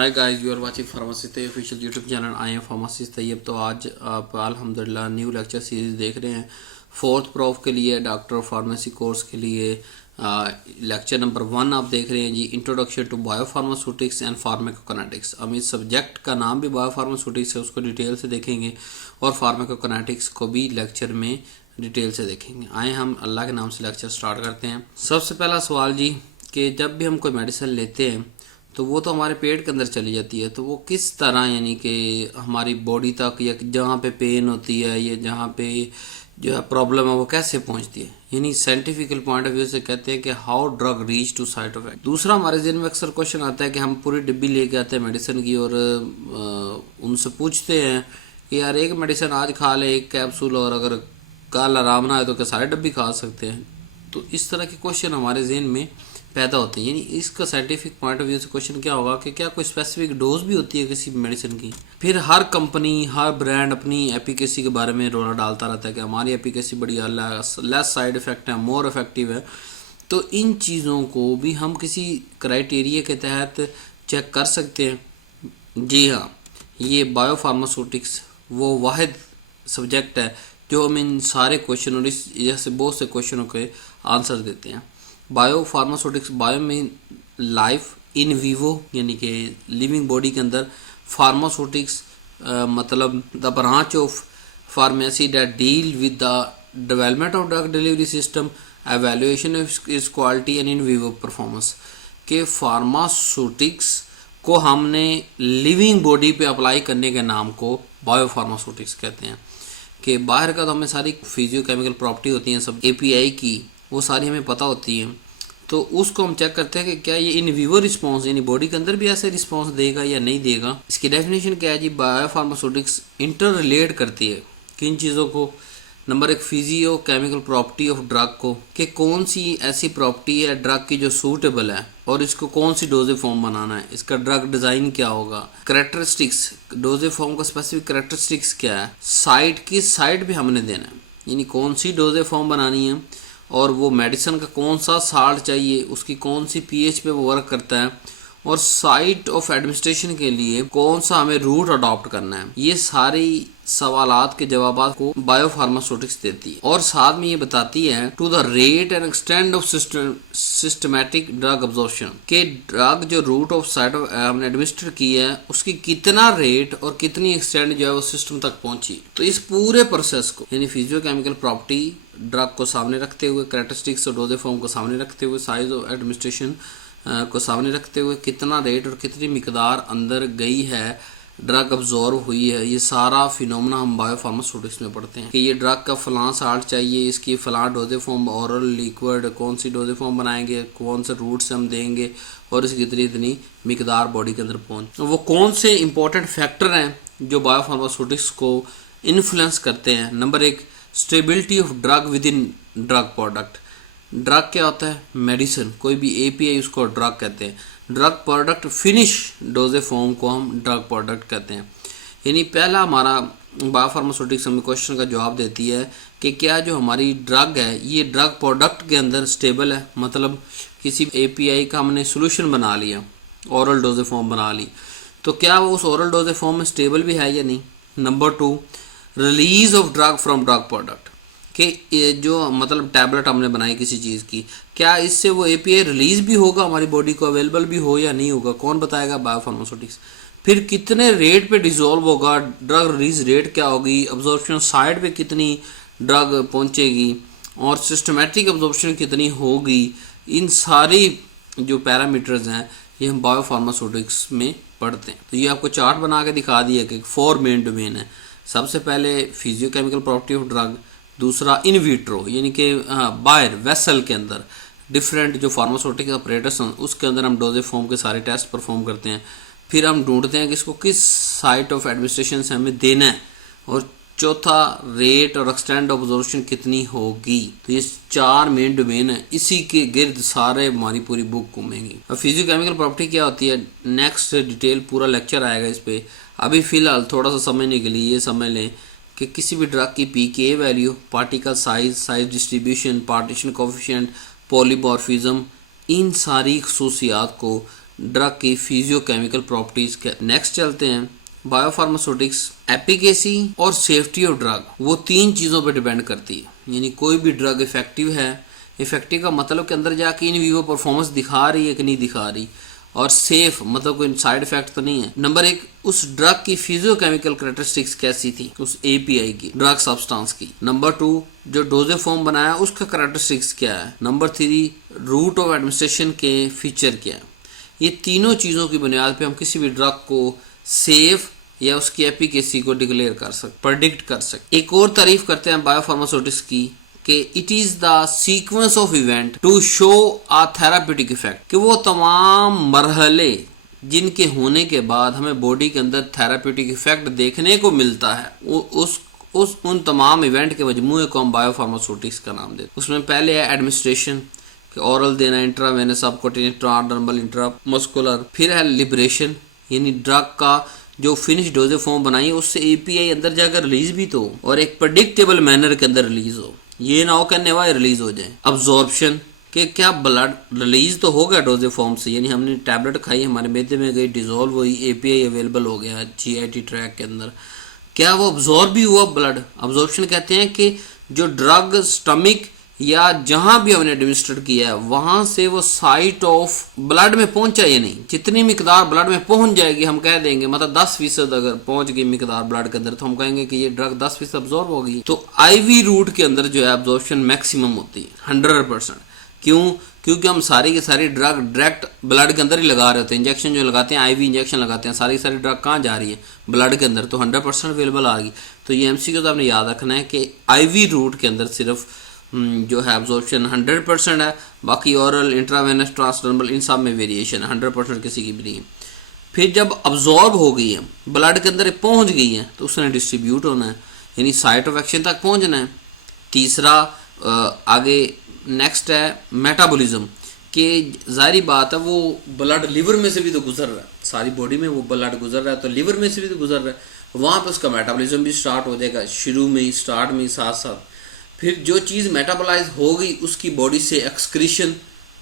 Hi guys, you are watching pharmacist official YouTube channel. I am pharmacist Tayyab. तो आज आप अल्हम्दुलिल्लाह न्यू लेक्चर सीरीज देख रहे हैं। फोर्थ प्रोफ के लिए डॉक्टर ऑफ फार्मेसी कोर्स के लिए लेक्चर नंबर 1 आप देख रहे हैं जी। Introduction to biopharmaceutics and pharmacokinetics. हम इस सब्जेक्ट का नाम भी बायोफार्मास्यूटिक्स है, उसको डिटेल से देखेंगे और फार्माकोकाइनेटिक्स को भी लेक्चर में डिटेल से देखेंगे। आए हम अल्लाह के नाम से लेक्चर स्टार्ट करते हैं। सबसे पहला सवाल जी कि जब भी हम कोई मेडिसिन लेते हैं तो वो तो हमारे पेट के अंदर चली जाती है, तो वो किस तरह यानी कि हमारी बॉडी तक या जहाँ पे पेन होती है या जहाँ पे जो है प्रॉब्लम है वो कैसे पहुँचती है। यानी साइंटिफिकल पॉइंट ऑफ व्यू से कहते हैं कि how drug reach to site of act. दूसरा हमारे जहन में अक्सर क्वेश्चन आता है कि हम पूरी डिब्बी लेके आते हैं मेडिसिन की और उनसे पूछते हैं कि यार एक मेडिसिन आज खा ले, एक कैप्सूल, और अगर कल आराम ना आए तो क्या सारे डिब्बी खा सकते हैं। तो इस तरह के क्वेश्चन हमारे जहन में पैदा होते हैं। यानी इसका साइंटिफिक पॉइंट ऑफ व्यू से क्वेश्चन क्या होगा कि क्या कोई स्पेसिफिक डोज भी होती है किसी मेडिसिन की। फिर हर कंपनी हर ब्रांड अपनी एफिकेसी के बारे में रोना डालता रहता है कि हमारी एफिकेसी बड़ी लेस साइड इफेक्ट है, मोर इफेक्टिव है। तो इन चीज़ों को भी हम किसी क्राइटेरिया के तहत चेक कर सकते हैं। जी हाँ, ये बायोफार्मास्यूटिक्स वो वाहिद सब्जेक्ट है जो हम इन सारे क्वेश्चन और इस जैसे बहुत से क्वेश्चनों के आंसर देते हैं। बायो फार्मास्यूटिक्स, बायो में लाइफ, इन वीवो यानी कि लिविंग बॉडी के अंदर, फार्मास्यूटिक्स मतलब the branch of pharmacy that deal with the development of drug delivery system, evaluation of its quality and in vivo performance. के pharmaceutics को हमने living body पे अप्लाई करने के नाम को बायो फार्मास्यूटिक्स कहते हैं। कि बाहर का तो हमें सारी फिजियोकेमिकल प्रॉपर्टी होती हैं सब एपीआई की, वो सारी हमें पता होती है। तो उसको हम चेक करते हैं कि क्या ये इन विवो रिस्पॉन्स यानी बॉडी के अंदर भी ऐसे रिस्पॉन्स देगा या नहीं देगा। इसकी डेफिनेशन क्या है जी। बायोफार्मास्यूटिक्स इंटर रिलेट करती है किन चीज़ों को। Number 1, physio chemical property of drug को, कि कौन सी ऐसी प्रॉपर्टी है ड्रग की जो सूटेबल है और इसको कौन सी डोजेज फॉर्म बनाना है, इसका ड्रग डिजाइन क्या होगा। करेक्टरिस्टिक्स, डोजेज फॉर्म का स्पेसिफिक करेक्टरिस्टिक्स क्या है। साइट की साइट भी हमने देना है, यानी कौन सी डोजेज फॉर्म बनानी है और वो मेडिसिन का कौन सा साल्ट चाहिए, उसकी कौन सी पीएच पे वो वर्क करता है, और साइट ऑफ एडमिनिस्ट्रेशन के लिए कौन सा हमें रूट अडॉप्ट करना है। ये सारी सवालात के जवाब को बायोफार्मास्यूटिक्स देती है और साथ में ये बताती है to the rate and extend of systematic drug absorption, के ड्रग जो रूट ऑफ साइट ऑफ हमने एडमिनिस्टर की है उसकी कितना रेट और कितनी एक्सटेंड जो है वो सिस्टम तक पहुंची। तो इस पूरे प्रोसेस को यानी फिजियोकेमिकल प्रॉपर्टी ड्रग को सामने रखते हुए, कैरेक्टरिस्टिक्स और डोजेज फॉर्म को सामने रखते हुए, साइज ऑफ एडमिनिस्ट्रेशन को सामने रखते हुए, कितना रेट और कितनी मिकदार अंदर गई है, ड्रग अब्जॉर्व हुई है, ये सारा फिनोमेना हम बायोफार्मास्यूटिक्स में पढ़ते हैं। कि ये ड्रग का फलां साल्ट चाहिए, इसकी फलां डोजेज फॉर्म, ऑरल, लिक्विड, कौन सी डोजेज फॉर्म बनाएंगे, कौन से रूट से हम देंगे और इसकी इतनी इतनी मिकदार बॉडी के अंदर पहुँच। वो कौन से इंपॉर्टेंट फैक्टर हैं जो बायोफार्मास्यूटिक्स को इन्फ्लुएंस करते हैं। Number 1, stability of drug with in drug product. Drug क्या होता है? मेडिसिन, कोई भी एपीआई उसको ड्रग कहते हैं। Drug product finish doses form को हम ड्रग प्रोडक्ट कहते हैं। यानी पहला हमारा बायोफार्मास्यूटिक्स हमें क्वेश्चन का जवाब देती है कि क्या जो हमारी ड्रग है ये ड्रग प्रोडक्ट के अंदर स्टेबल है। मतलब किसी एपीआई का हमने सोल्यूशन बना लिया, ओरल डोजेज फॉर्म बना ली, तो क्या वो उस ओरल डोजेज फॉर्म में स्टेबल भी है या नहीं। Number 2, release of drug from drug product, कि जो मतलब टैबलेट हमने बनाई किसी चीज़ की, क्या इससे वो एपीआई रिलीज भी होगा, हमारी बॉडी को अवेलेबल भी हो या नहीं होगा, कौन बताएगा? बायोफार्मास्यूटिक्स। फिर कितने रेट पे डिसॉल्व होगा, ड्रग रिलीज रेट क्या होगी, अब्जॉर्प्शन साइड पे कितनी ड्रग पहुंचेगी और सिस्टमेटिक अब्जॉर्प्शन कितनी होगी। इन सारी जो पैरामीटर्स हैं ये हम बायोफार्मास्यूटिक्स में पढ़ते हैं। तो ये आपको चार्ट बना के दिखा दिया कि 4 मेन डोमेन है। सबसे पहले फिजियोकेमिकल प्रॉपर्टी ऑफ ड्रग, दूसरा इन विट्रो यानी कि बाहर वेसल के अंदर डिफरेंट जो फार्मास्यूटिकल ऑपरेटर्स हैं उसके अंदर हम डोजेज फॉर्म के सारे टेस्ट परफॉर्म करते हैं। फिर हम ढूंढते हैं कि इसको किस साइट ऑफ एडमिनिस्ट्रेशन से हमें देना है, और चौथा रेट और एक्सटेंड ऑफ अब्जॉर्प्शन कितनी होगी। तो ये 4 मेन डोमेन है, इसी के गिर्द सारे हमारी पूरी बुक घूमेंगी। अब फिजियोकेमिकल प्रॉपर्टी क्या होती है, नेक्स्ट डिटेल पूरा लेक्चर आएगा इस पर। अभी फिलहाल थोड़ा सा समझने के लिए ये समझ लें कि किसी भी ड्रग की PK value, particle size, size distribution, partition coefficient, polymorphism, इन सारी खसूसियात को ड्रग की फिजियोकेमिकल प्रॉपर्टीज के। नेक्स्ट चलते हैं बायोफार्मास्यूटिक्स एफिकेसी और सेफ्टी ऑफ ड्रग, वो 3 चीज़ों पर डिपेंड करती है। यानी कोई भी ड्रग इफेक्टिव है, इफेक्टिव का मतलब के अंदर जाके इन वीवो परफॉर्मेंस दिखा रही है कि नहीं दिखा रही, और सेफ मतलब कोई साइड इफेक्ट तो नहीं है। नंबर 1, उस ड्रग की फिजियोकेमिकल कैरेक्टरिस्टिक्स कैसी थी, उस एपीआई की, ड्रग सब्सटेंस की। नंबर 2, जो डोजेज फॉर्म बनाया उसका कैरेक्टरिस्टिक्स क्या है। नंबर 3, रूट ऑफ एडमिनिस्ट्रेशन के फीचर क्या है। ये तीनों चीज़ों की बुनियाद पे हम किसी भी ड्रग को सेफ या उसकी एफिकेसी को डिक्लेयर कर सकते, प्रेडिक्ट कर सकते। एक और तारीफ करते हैं बायोफार्मास्यूटिक्स की कि it is the sequence of event to show a therapeutic effect, कि वो तमाम मरहले जिनके होने के बाद हमें बॉडी के अंदर थेराप्यूटिक इफेक्ट देखने को मिलता है, उन तमाम इवेंट के मजमूए को हम बायोफार्मास्यूटिक्स का नाम देते हैं। उसमें पहले है एडमिनिस्ट्रेशन, कि ऑरल देना, इंट्रावेनस, सबकोटिनियस, ट्रांसडर्मल, इंट्रामस्कुलर। फिर है लिबरेशन, यानी ड्रग का जो फिनिश डोजेज फॉर्म बनाई है उससे एपीआई अंदर जाकर रिलीज भी तो, और एक प्रेडिक्टेबल मैनर के अंदर रिलीज हो, ये ना हो कहने वाले रिलीज हो जाए। अब्जॉर्प्शन, कि क्या ब्लड रिलीज तो हो गया डोजेज फॉर्म से, यानी हमने टैबलेट खाई, हमारे मैदे में गई, डिजोल्व हुई, एपीआई अवेलेबल हो गया जीआईटी ट्रैक के अंदर, क्या वो अब्जॉर्ब भी हुआ ब्लड। अब्जॉर्प्शन कहते हैं कि जो ड्रग स्टमक या जहां भी हमने एडमिनिस्ट्रेट किया है वहां से वो साइट ऑफ ब्लड में पहुंचा या नहीं, जितनी मिकदार ब्लड में पहुंच जाएगी हम कह देंगे, मतलब 10% अगर पहुंच गई मिकदार ब्लड के अंदर तो हम कहेंगे कि ये ड्रग 10% अब्जॉर्ब हो गई। तो आईवी रूट के अंदर जो है अब्जॉर्प्शन मैक्सिमम होती है 100%। क्यों? क्योंकि हम सारी की सारी ड्रग डायरेक्ट ब्लड के अंदर ही लगा रहे होते हैं। इंजेक्शन जो लगाते हैं, आईवी इंजेक्शन लगाते हैं, सारी की सारी ड्रग कहाँ जा रही है, ब्लड के अंदर, तो 100% अवेलेबल आ गई। तो ये एमसीक्यू तो आपने याद रखना है कि आईवी रूट के अंदर सिर्फ जो है अब्जॉर्प्शन 100% है, बाकी ओरल, इंट्रावेनस, ट्रांसडर्मल इन सब में वेरिएशन है, 100% किसी की भी नहीं है। फिर जब अब्जॉर्ब हो गई है, ब्लड के अंदर पहुंच गई है, तो उसने डिस्ट्रीब्यूट होना है, यानी साइट ऑफ एक्शन तक पहुंचना है। तीसरा आगे नेक्स्ट है मेटाबॉलिज्म, कि जाहिर बात है वो ब्लड लिवर में से भी तो गुजर रहा है, सारी बॉडी में वो ब्लड गुजर रहा है, तो लिवर में से भी तो गुजर रहा है, वहाँ पे उसका मेटाबॉलिज्म भी स्टार्ट हो जाएगा शुरू में ही, स्टार्ट में ही साथ साथ। फिर जो चीज़ मेटाबोलाइज हो गई उसकी बॉडी से एक्सक्रीशन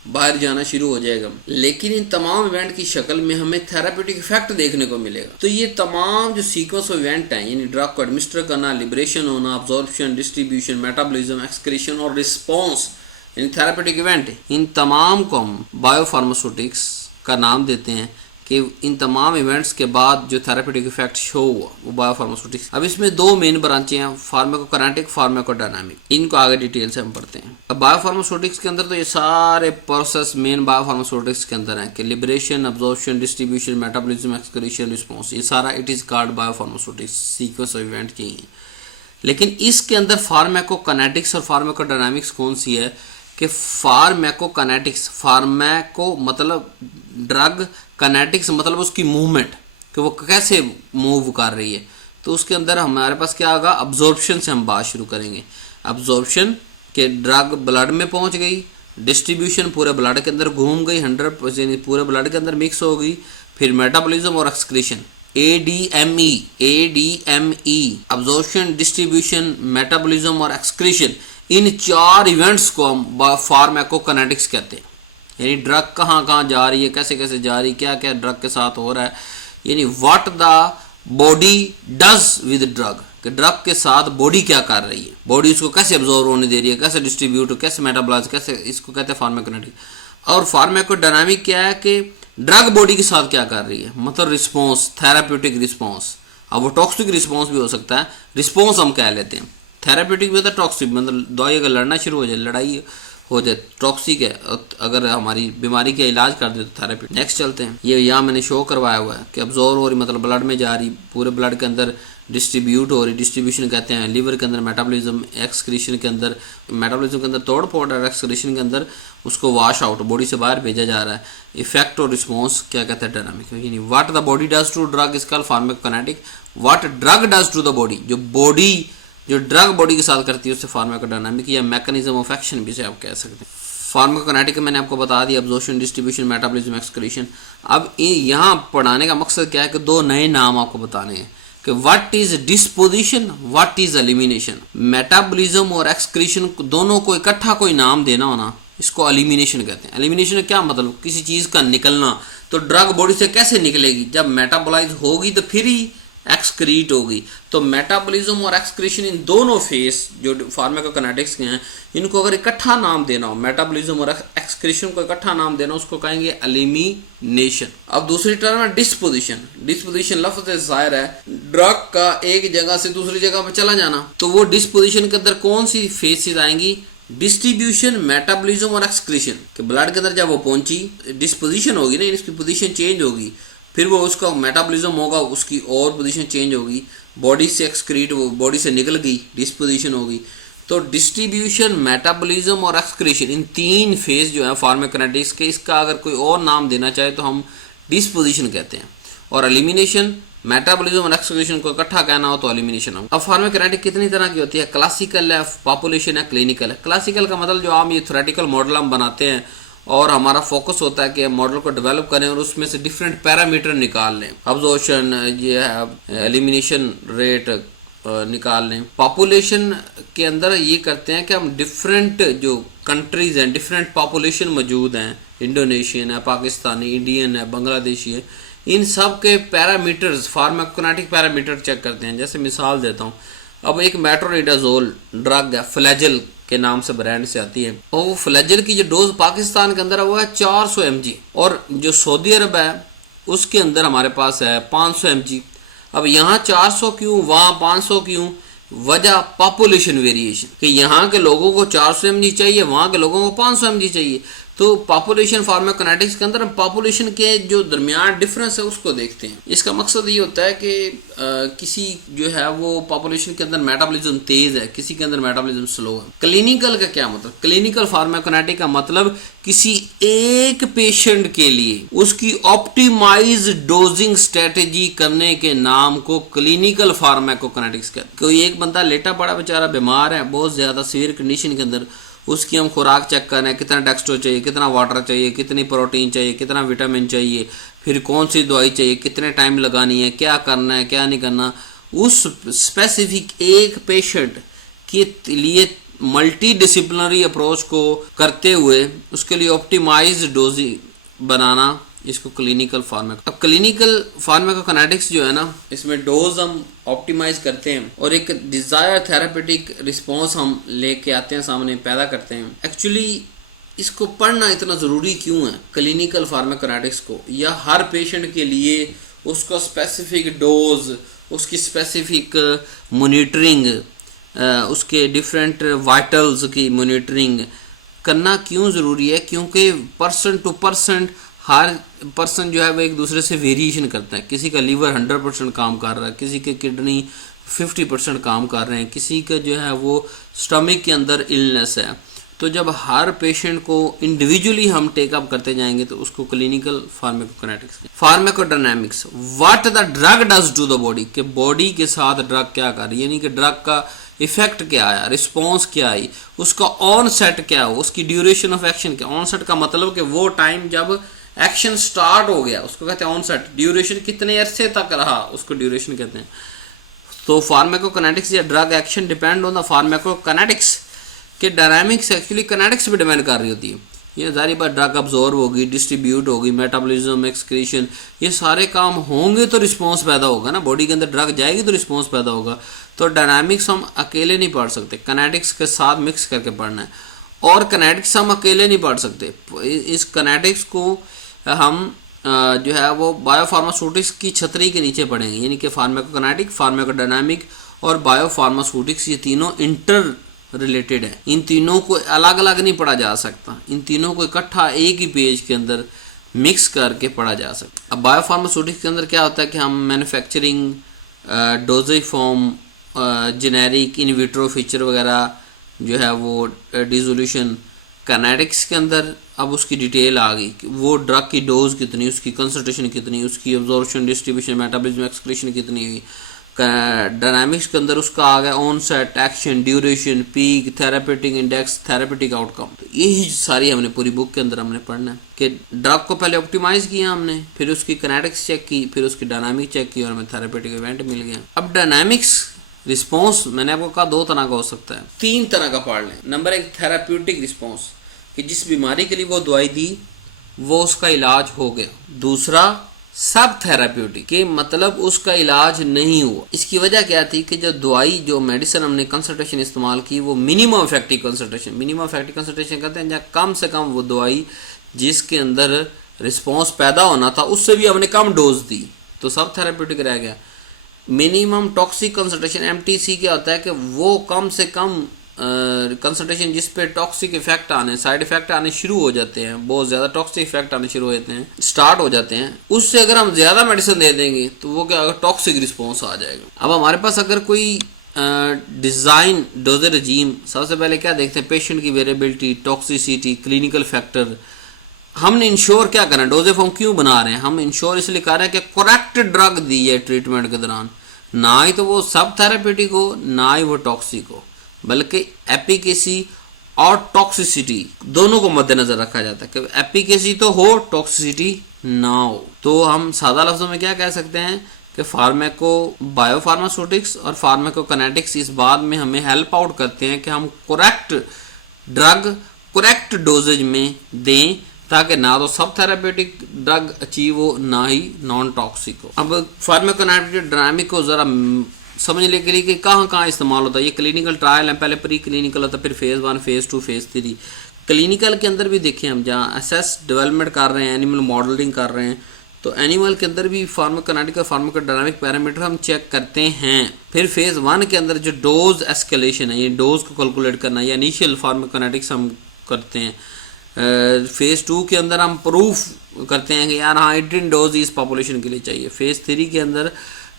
बाहर जाना शुरू हो जाएगा। लेकिन इन तमाम इवेंट की शक्ल में हमें थेराप्यूटिक इफेक्ट देखने को मिलेगा। तो ये तमाम जो सीक्वेंस ऑफ इवेंट हैं, यानी ड्रग को एडमिनिस्टर करना, लिबरेशन होना, अब्जॉर्प्शन, डिस्ट्रीब्यूशन, मेटाबॉलिज्म, एक्सक्रीशन और रिस्पॉन्स, यानी थेराप्यूटिक इवेंट, इन तमाम को हम बायोफार्मास्यूटिक्स का नाम देते हैं। कि इन तमाम इवेंट्स के बाद जो थेराप्यूटिक इफेक्ट शो हुआ वो बायोफार्मास्यूटिक्स। अब इसमें 2 मेन ब्रांचें हैं, फार्माकोकाइनेटिक, फार्माकोडायनामिक। इनको आगे डिटेल से हम पढ़ते हैं। अब बायोफार्मास्यूटिक्स के अंदर तो ये सारे प्रोसेस मेन बायोफार्मास्यूटिक्स के अंदर हैं कि liberation, absorption, distribution, metabolism, excretion, response, ये सारा it is called biopharmaceutics sequence of event चाहिए। लेकिन इसके अंदर फार्माकोकाइनेटिक्स और फार्माकोडायनामिक्स कौन सी है, कि फार्माकोकाइनेटिक्स, फार्माको मतलब ड्रग, काइनेटिक्स मतलब उसकी मूवमेंट, कि वो कैसे मूव कर रही है। तो उसके अंदर हमारे पास क्या होगा, अब्जॉर्प्शन से हम बात शुरू करेंगे। अब्जॉर्प्शन के ड्रग ब्लड में पहुंच गई, डिस्ट्रीब्यूशन पूरे ब्लड के अंदर घूम गई, 100% पूरे ब्लड के अंदर मिक्स हो गई। फिर मेटाबॉलिज्म और excretion, ADME, absorption, distribution, metabolism और एक्सक्रीशन, इन 4 इवेंट्स को हम फार्माकोकाइनेटिक्स कहते हैं। यानी ड्रग कहाँ कहाँ जा रही है, कैसे कैसे जा रही है, क्या क्या ड्रग के साथ हो रहा है, यानी what the body does with drug, कि ड्रग के साथ बॉडी क्या कर रही है, बॉडी उसको कैसे एब्जॉर्ब होने दे रही है, कैसे डिस्ट्रीब्यूट, कैसे मेटाबॉलाइज, कैसे, इसको कहते हैं फार्माकोकाइनेटिक। और फार्माकोडायनामिक क्या है, कि ड्रग बॉडी के साथ क्या कर रही है, मतलब रिस्पॉन्स, थेराप्यूटिक रिस्पॉन्स। अब वो टॉक्सिक रिस्पॉन्स भी हो सकता है, रिस्पॉन्स हम कह लेते हैं। थेराप्यूटिक भी होता है, टॉक्सिक मतलब दवाई अगर लड़ना शुरू हो जाए, लड़ाई हो जाए, टॉक्सिक है, अगर हमारी बीमारी का इलाज कर दे तो थेरेपी। नेक्स्ट चलते हैं, ये यहाँ मैंने शो करवाया हुआ है कि अब्जॉर्व हो रही मतलब ब्लड में जा रही, पूरे ब्लड के अंदर डिस्ट्रीब्यूट हो रही, डिस्ट्रीब्यूशन कहते हैं, लिवर के अंदर मेटाबॉलिज्म, एक्सक्रीशन के अंदर, मेटाबॉलिज्म के अंदर तोड़ फोड़ है, एक्सक्रीशन के अंदर उसको वॉश आउट, बॉडी से बाहर भेजा जा रहा है। इफेक्ट और रिस्पॉन्स क्या कहते हैं, डायनामिक, यानी what the body does to drug is called pharmacokinetic, what drug does to the body, जो ड्रग बॉडी के साथ करती है उससे फार्माकोडायनामिक या मैकेनिज्म ऑफ एक्शन भी से आप कह सकते हैं। फार्माकोकाइनेटिक मैंने आपको बता दिया, अब्जॉर्प्शन, डिस्ट्रीब्यूशन, मेटाबॉलिज्म, एक्सक्रीशन। अब यहाँ पढ़ाने का मकसद क्या है कि 2 नए नाम आपको बताने हैं कि what is disposition, what is elimination. Metabolism और एक्सक्रीशन दोनों को इकट्ठा कोई नाम देना होना, इसको एलिमिनेशन कहते हैं। एलिमिनेशन क्या मतलब, किसी चीज़ का निकलना, तो ड्रग बॉडी से कैसे निकलेगी? जब मेटाबोलाइज होगी तो फिर ही एक्सक्रीट होगी। तो मेटाबॉलिज्म और एक्सक्रीशन इन दोनों फेस जो फार्माकोकाइनेटिक्स के हैं, इनको अगर इकट्ठा नाम देना हो, मेटाबॉलिज्म और एक्सक्रीशन को इकट्ठा नाम देना, उसको कहेंगे एलिमिनेशन। अब दूसरी टर्म है डिस्पोजिशन। डिस्पोजिशन लफ्ज जाहिर है ड्रग का एक जगह से दूसरी जगह पर चला जाना। तो वो डिस्पोजिशन के अंदर कौन सी फेसेस आएंगी? डिस्ट्रीब्यूशन, मेटाबॉलिज्म और एक्सक्रीशन। कि ब्लड के अंदर जब वो पहुंची, डिस्पोजिशन होगी ना, इसकी पोजीशन चेंज होगी, फिर वो उसका मेटाबॉलिज्म होगा, उसकी और पोजीशन चेंज होगी, बॉडी से एक्सक्रीट, वो बॉडी से निकल गई, डिस्पोजिशन होगी। तो डिस्ट्रीब्यूशन, मेटाबॉलिज्म और एक्सक्रीशन, इन तीन फेज जो है फार्माकोकाइनेटिक्स के, इसका अगर कोई और नाम देना चाहे तो हम डिस्पोजिशन कहते हैं। और एलिमिनेशन, मेटाबॉलिज्म और एक्सक्रीशन को इकट्ठा कहना हो तो एलिमिनेशन हो। अब फार्माकोकाइनेटिक्स कितनी तरह की होती है? क्लासिकल है, पॉपुलेशन है, क्लिनिकल है। क्लासिकल का मतलब जो आम ये थ्योरेटिकल मॉडल हम बनाते हैं और हमारा फोकस होता है कि मॉडल को डेवलप करें और उसमें से डिफरेंट पैरामीटर निकाल लें, अब्जॉर्प्शन, ये है एलिमिनेशन रेट निकाल लें। पॉपुलेशन के अंदर ये करते हैं कि हम डिफरेंट जो कंट्रीज हैं, डिफरेंट पॉपुलेशन मौजूद हैं, इंडोनेशियन है, पाकिस्तानी, इंडियन है, बांग्लादेशी है, इन सब के पैरामीटर्स, फार्माकोकाइनेटिक पैरामीटर चेक करते हैं। जैसे मिसाल देता हूँ, अब एक मेट्रोनिडाजोल ड्रग है, फ्लैजेल के नाम से ब्रांड से आती है, और वो फ्लैजेल की जो डोज पाकिस्तान के अंदर है वो है 400 mg, और जो सऊदी अरब है उसके अंदर हमारे पास है 500 mg। अब यहाँ 400 क्यों, वहाँ 500 क्यों? वजह पॉपुलेशन वेरिएशन, कि यहाँ के लोगों को 400 mg चाहिए, वहाँ के लोगों को 500 mg चाहिए। तो पॉपुलेशन फार्माकोकाइनेटिक्स के अंदर हम पॉपुलेशन के जो दरमियान डिफरेंस है उसको देखते हैं। इसका मकसद ये होता है कि किसी जो है वो पॉपुलेशन के अंदर मेटाबॉलिज्म तेज है, किसी के अंदर मेटाबॉलिज्म स्लो है। क्लिनिकल का क्या मतलब? क्लिनिकल फार्माकोकाइनेटिक का मतलब किसी एक पेशेंट के लिए उसकी ऑप्टिमाइज डोजिंग स्ट्रेटेजी करने के नाम को क्लिनिकल फार्माकोकाइनेटिक्स कहते हैं। कोई एक बंदा लेटा पड़ा बेचारा बीमार है, बहुत ज्यादा सीवियर कंडीशन के अंदर, उसकी हम खुराक चेक कर रहे हैं, कितना डेक्स्ट्रो चाहिए, कितना वाटर चाहिए, कितनी प्रोटीन चाहिए, कितना विटामिन चाहिए, फिर कौन सी दवाई चाहिए, कितने टाइम लगानी है, क्या करना है, क्या नहीं करना, उस स्पेसिफिक एक पेशेंट के लिए मल्टी डिसिप्लिनरी अप्रोच को करते हुए उसके लिए ऑप्टिमाइज्ड डोजिंग बनाना, इसको क्लिनिकल फार्माको। अब क्लिनिकल फार्माकोकाइनेटिक्स जो है ना, इसमें डोज हम ऑप्टिमाइज करते हैं और एक डिजायर थेरापेटिक रिस्पॉन्स हम लेके आते हैं, सामने पैदा करते हैं। एक्चुअली इसको पढ़ना इतना ज़रूरी क्यों है क्लिनिकल फार्माकोकाइनेटिक्स को, या हर पेशेंट के लिए उसका स्पेसिफिक डोज, उसकी स्पेसिफिक मॉनिटरिंग, उसके डिफरेंट वाइटल्स की मॉनिटरिंग करना क्यों ज़रूरी है? क्योंकि पर्सन टू पर्सन, हर पर्सन जो है वो एक दूसरे से वेरिएशन करता है। किसी का लीवर 100% काम कर रहा है, किसी के किडनी 50% काम कर रहे हैं, किसी का जो है वो स्टमक के अंदर इलनेस है। तो जब हर पेशेंट को इंडिविजुअली हम टेकअप करते जाएंगे तो उसको clinical pharmacokinetics. Pharmacodynamics, what the drug does to the body, के बॉडी के साथ ड्रग क्या कर रही है, यानी कि ड्रग का इफेक्ट क्या आया, रिस्पॉन्स क्या आई, उसका ऑन सेट क्या हो, उसकी ड्यूरेशन ऑफ एक्शन क्या। ऑन सेट का मतलब कि वो टाइम जब एक्शन स्टार्ट हो गया उसको कहते हैं ऑनसेट। ड्यूरेशन कितने अरसे तक रहा उसको ड्यूरेशन कहते हैं। तो फार्माकोकाइनेटिक्स या drug action depend on the pharmacokinetics के डायनामिक्स एक्चुअली काइनेटिक्स पे डिपेंड कर रही होती है। ये जारी बात, ड्रग अब्जॉर्ब होगी, डिस्ट्रीब्यूट होगी, मेटाबॉलिज्म, एक्सक्रीशन, ये सारे काम होंगे तो रिस्पॉन्स पैदा होगा ना। बॉडी के अंदर ड्रग जाएगी तो रिस्पॉन्स पैदा होगा। तो डायनामिक्स हम अकेले नहीं पढ़ सकते, काइनेटिक्स के साथ मिक्स करके पढ़ना है। और काइनेटिक्स हम अकेले नहीं पढ़ सकते, इस काइनेटिक्स को हम जो है वो बायोफार्मास्यूटिक्स की छतरी के नीचे पढ़ेंगे, यानी कि फार्माकोकाइनेटिक, फार्माकोडायनामिक और बायोफार्मास्यूटिक्स, ये तीनों इंटर रिलेटेड है। इन तीनों को अलग अलग नहीं पढ़ा जा सकता, इन तीनों को इकट्ठा एक ही पेज के अंदर मिक्स करके पढ़ा जा सकता। अब बायोफार्मास्यूटिक्स के अंदर क्या होता है कि हम manufacturing, doses form, generic, in vitro feature वगैरह जो है वो डिसोल्यूशन। काइनेटिक्स के अंदर अब उसकी डिटेल आ गई, वो ड्रग की डोज कितनी, उसकी कंसंट्रेशन कितनी, उसकी अब्जॉर्प्शन, डिस्ट्रीब्यूशन, मेटाबॉलिज्म, एक्सक्रीशन कितनी हुई। डायनामिक्स के अंदर उसका आ गया onset, action, duration, peak, therapeutic index, therapeutic outcome. तो यही सारी हमने पूरी बुक के अंदर हमने पढ़ना है कि ड्रग को पहले ऑप्टिमाइज किया हमने, फिर उसकी काइनेटिक्स चेक की, फिर उसकी डायनामिक चेक की और हमें थेरापेटिक इवेंट मिल गया। अब डायनामिक्स रिस्पॉन्स मैंने आपको कहा दो तरह का हो सकता है, तीन तरह का पढ़ लें। नंबर एक, थेराप्यूटिक रिस्पॉन्स, कि जिस बीमारी के लिए वो दवाई दी वो उसका इलाज हो गया। दूसरा सब थेराप्यूटिक के मतलब उसका इलाज नहीं हुआ। इसकी वजह क्या थी कि जो दवाई जो मेडिसिन हमने कंसंट्रेशन इस्तेमाल की वो minimum effective concentration, minimum effective concentration कहते हैं जहाँ कम से कम वो दवाई जिसके अंदर रिस्पॉन्स पैदा होना था उससे भी हमने कम डोज दी, तो सब थेराप्यूटिक रह गया। मिनिमम टॉक्सिक कंसंट्रेशन एमटीसी क्या होता है कि वो कम से कम कंसंट्रेशन जिस पे टॉक्सिक इफेक्ट आने, साइड इफेक्ट आने शुरू हो जाते हैं, बहुत ज़्यादा टॉक्सिक इफेक्ट आने शुरू हो जाते हैं, स्टार्ट हो जाते हैं, उससे अगर हम ज़्यादा मेडिसिन दे देंगे तो वो क्या टॉक्सिक रिस्पॉन्स आ जाएगा। अब हमारे पास अगर कोई डिज़ाइन डोजेज रजीम, सबसे पहले क्या देखते हैं, पेशेंट की वेरिएबिलिटी, टॉक्सिसिटी, क्लिनिकल फैक्टर। हमने इंश्योर क्या करना है, डोजेज हम क्यों बना रहे हैं, हम इंश्योर इसलिए कर रहे हैं कि करेक्ट ड्रग दी है ट्रीटमेंट के दौरान, ना ही तो वो सब थेरापेटिक हो ना ही वो टॉक्सिक हो, बल्कि एफिकेसी और टॉक्सिसिटी दोनों को मद्देनजर रखा जाता है कि एफिकेसी तो हो, टॉक्सिसिटी ना हो। तो हम सादा लफ्जों में क्या कह सकते हैं कि फार्मेको बायोफार्मास्यूटिक्स और फार्मेकोकाइनेटिक्स इस बात में हमें हेल्प आउट करते हैं कि हम करेक्ट ड्रग करेक्ट डोजेज में दें ताकि ना तो सब थेरापेटिक ड्रग अचीव हो ना ही नॉन टॉक्सिक हो। अब फार्माकोकाइनेटिक डायनामिक को ज़रा समझने के लिए कि कहाँ कहाँ इस्तेमाल होता है। ये क्लिनिकल ट्रायल है, पहले प्री क्लिनिकल होता है, फिर फेज़ 1, फेज़ 2, फेज़ 3। क्लिनिकल के अंदर भी देखें हम जहाँ असेस डेवलपमेंट कर रहे हैं, एनिमल मॉडलिंग कर रहे हैं, तो एनिमल के अंदर भी फार्माकोकाइनेटिक और फार्माकोडायनामिक पैरामीटर हम चेक करते हैं। फिर फेज़ 1 के अंदर जो डोज एस्केलेशन है, ये डोज को कैलकुलेट करना या इनिशियल फार्माकोकाइनेटिक्स हम करते हैं। फेज़ 2 के अंदर हम प्रूफ करते हैं कि यार हाँ 18 डोज इस पॉपुलेशन के लिए चाहिए। फेज़ 3 के अंदर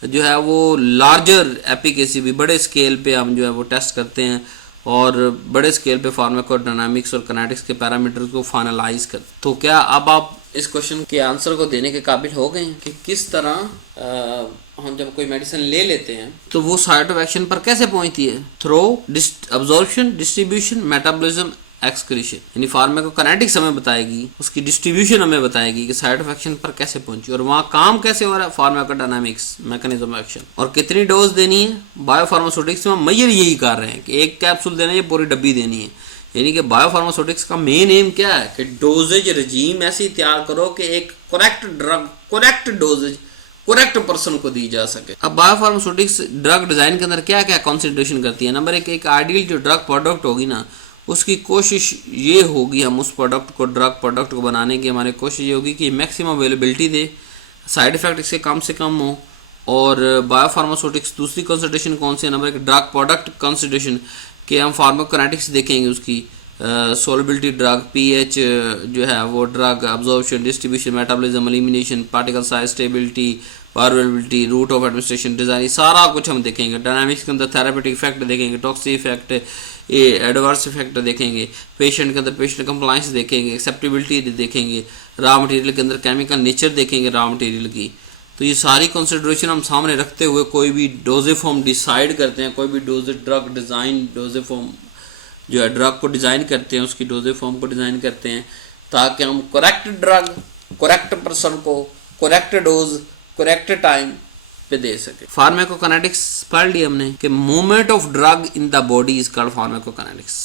जो है वो लार्जर एफिकेसी भी बड़े स्केल पे हम जो है वो टेस्ट करते हैं और बड़े स्केल पे फार्माकोडायनामिक्स और काइनेटिक्स के पैरामीटर्स को फाइनलाइज कर। तो क्या अब आप इस क्वेश्चन के आंसर को देने के काबिल हो गए हैं कि किस तरह हम जब कोई मेडिसिन ले लेते हैं तो वो साइट ऑफ एक्शन पर कैसे पहुंचती है, through absorption, distribution, metabolism, excretion. यानी फार्माकोकाइनेटिक्स हमें बताएगी, उसकी डिस्ट्रीब्यूशन हमें बताएगी कि साइड ऑफ एक्शन पर कैसे पहुंची और वहाँ काम कैसे हो रहा है, फार्माकोडायनामिक्स, मैकेनिज्म ऑफ एक्शन, और कितनी डोज देनी है। बायोफार्मास्यूटिक्स में मैयर यही कर रहे हैं कि एक कैप्सूल देना है, पूरी डब्बी देनी है। यानी कि बायोफार्मास्यूटिक्स का मेन एम क्या है कि डोजेज रजीम ऐसी तैयार करो कि एक correct drug correct dosages correct person को दी जा सके। अब बायोफार्मास्यूटिक्स ड्रग डिजाइन के अंदर क्या क्या कंसिडरेशन करती है। नंबर एक आइडियल जो ड्रग प्रोडक्ट होगी ना, उसकी कोशिश ये होगी, हम उस प्रोडक्ट को ड्रग प्रोडक्ट को बनाने की हमारी कोशिश ये होगी कि मैक्सिमम अवेलेबिलिटी दे, साइड इफेक्ट इसके कम से कम हो। और बायोफार्मास्यूटिक्स दूसरी कंसिडरेशन कौन सी है, नंबर एक ड्रग प्रोडक्ट कंसिडरेशन कि हम फार्माकोकाइनेटिक्स देखेंगे, उसकी सोलबिलिटी ड्रग, पीएच जो है वो drug, absorption, distribution, metabolism, elimination, particle size, stability, bioavailability, route of administration, design, सारा कुछ हम देखेंगे। डायनामिक्स के अंदर थेरापेटिक इफेक्ट देखेंगे, टॉक्सिक इफेक्ट, एडवर्स इफेक्ट देखेंगे, पेशेंट के अंदर पेशेंट कंप्लाइंस देखेंगे, एक्सेप्टेबिलिटी देखेंगे, रॉ मटेरियल के अंदर केमिकल नेचर देखेंगे रॉ मटेरियल की। तो ये सारी कंसिडरेशन हम सामने रखते हुए कोई भी डोजेज फॉर्म डिसाइड करते हैं, कोई भी dosages drug design dosages form जो है ड्रग को डिज़ाइन करते हैं, उसकी डोजेज फॉर्म को डिज़ाइन करते हैं ताकि हम करेक्ट ड्रग करेक्ट पर्सन को करेक्ट डोज करेक्ट टाइम पे दे सके। फार्माकोकाइनेटिक्स पढ़ लिया हमने कि movement of drug in the body is called pharmacokinetics,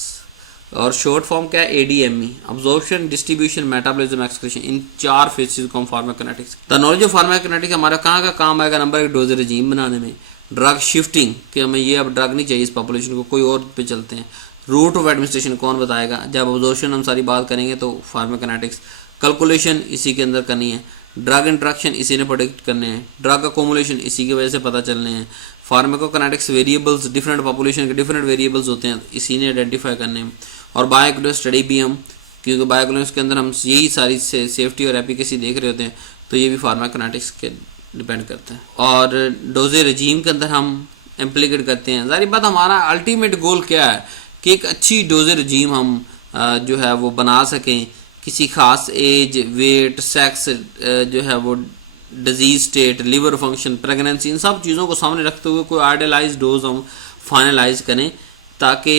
और शॉर्ट फॉर्म क्या है, ADME, absorption, distribution, metabolism, excretion. इन 4 फेसेस को हम pharmacokinetics. The knowledge of pharmacokinetics हमारा कहाँ का काम आएगा, नंबर एक डोज रजीम बनाने में, ड्रग शिफ्टिंग कि हमें ये अब ड्रग नहीं चाहिए इस पॉपुलेशन को, कोई और पे चलते हैं, रूट ऑफ एडमिनिस्ट्रेशन कौन बताएगा, जब अब्जॉर्प्शन हम सारी बात करेंगे तो फार्माकोकाइनेटिक्स, कैलकुलेशन इसी के अंदर करनी है, ड्रग इंट्रैक्शन इसी ने प्रोडिक्ट करने हैं, ड्रग अकोमुलेशन इसी की वजह से पता चलने हैं, फार्माकोकाइनेटिक्स वेरिएबल्स डिफरेंट पॉपुलेशन के डिफरेंट वेरिएबल्स होते हैं इसी ने आइडेंटिफाई करने हैं, और बायोइक्विवेलेंस स्टडी भी हम, क्योंकि बायोइक्विवेलेंस के अंदर हम यही सारी सेफ्टी और एफिकेसी देख रहे होते हैं, तो ये भी फार्माकोकाइनेटिक्स के डिपेंड करता है। और डोजेज रजीम के अंदर हम इम्प्लीकेट करते हैं। सारी बात हमारा अल्टीमेट गोल क्या है कि एक अच्छी डोजेज रजीम हम जो है वो बना सकें, किसी खास एज, वेट, सेक्स जो है वो disease state, liver function, pregnancy, इन सब चीज़ों को सामने रखते हुए कोई आइडियलाइज डोज हम फाइनलाइज करें ताकि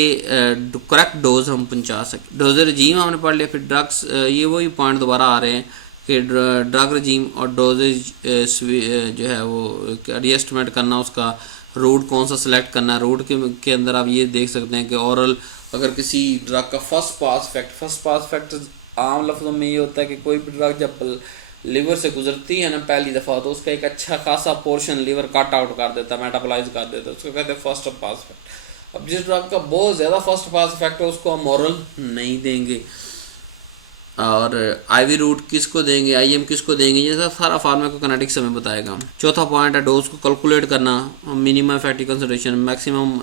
करेक्ट डोज हम पहुंचा सकें। डोज रजीम हमने पढ़ लिया। फिर ड्रग्स, ये वही पॉइंट दोबारा आ रहे हैं कि ड्रग रजीम और डोजेज जो है वो एडजस्टमेंट करना, उसका रूट कौन सा सिलेक्ट करना। रूट के अंदर आप ये देख सकते हैं कि औरल, अगर किसी ड्रग का फर्स्ट पास इफेक्ट आम लफ्ज़ों में ये होता है कि कोई भी ड्रग जब लिवर से गुजरती है ना पहली दफ़ा, तो उसका एक अच्छा खासा पोर्शन लिवर कट आउट कर देता है, मेटाबोलाइज कर देता है, उसको कहते हैं फर्स्ट पास इफेक्ट। अब जिस ड्रग का बहुत ज़्यादा फर्स्ट पास इफेक्ट है उसको हम ओरल नहीं देंगे, और आईवी रूट किसको देंगे, आईएम किसको देंगे, ये सब सारा फार्माकोकाइनेटिक्स हमें बताएगा। चौथा पॉइंट है डोज को कैलकुलेट करना, minimum effective concentration, maximum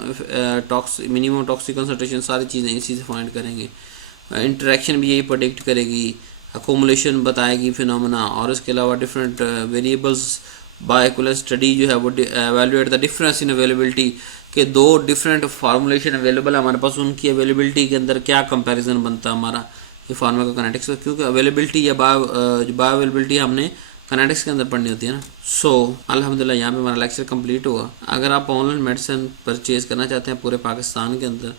minimum toxic concentration, सारी चीज़ें इसी से फाइंड करेंगे। इंटरेक्शन भी यही प्रेडिक्ट करेगी, अकोमुलेशन बताएगी फिनोमेना, और इसके अलावा different variables by equivalence study जो है वो evaluate the difference in availability के दो डिफरेंट फार्मूलेशन अवेलेबल है हमारे पास, उनकी अवेलेबिलिटी के अंदर क्या कंपैरिजन बनता है हमारा ये फार्माकोकाइनेटिक्स का, क्योंकि अवेलेबिलिटी या बायो अवेलेबिलिटी हमने काइनेटिक्स के अंदर पढ़नी होती है ना। सो अल्हम्दुलिल्लाह यहाँ पे हमारा लेक्चर कंप्लीट हुआ। अगर आप ऑनलाइन मेडिसिन परचेज़ करना चाहते हैं पूरे पाकिस्तान के अंदर,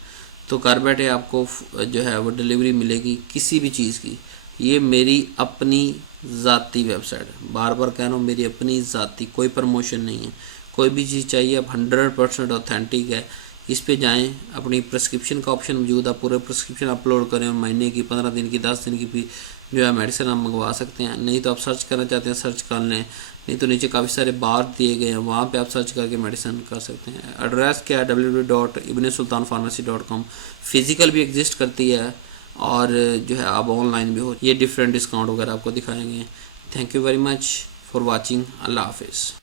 तो घर बैठे आपको जो है वो डिलीवरी मिलेगी किसी भी चीज़ की। ये मेरी अपनी ज़ाती वेबसाइट है, बार बार कह रहा हूँ, मेरी अपनी ज़ाती, कोई प्रमोशन नहीं है। कोई भी चीज़ चाहिए आप 100% ऑथेंटिक है, इस पे जाएं, अपनी प्रिस्क्रिप्शन का ऑप्शन मौजूद है, पूरे प्रिस्क्रिप्शन अपलोड करें, महीने की, 15 दिन की, 10 दिन की भी जो है मेडिसिन आप मंगवा सकते हैं। नहीं तो आप सर्च करना चाहते हैं सर्च कर लें, नहीं तो नीचे काफ़ी सारे बार दिए गए हैं, वहाँ पे आप सर्च करके मेडिसिन कर सकते हैं। एड्रेस क्या है www.ibnsultanpharmacy.com। फिज़िकल भी एग्जिस्ट करती है और जो है आप ऑनलाइन भी हो, ये डिफरेंट डिस्काउंट वगैरह आपको दिखाएंगे। Thank you very much for watching. Allah हाफिज़।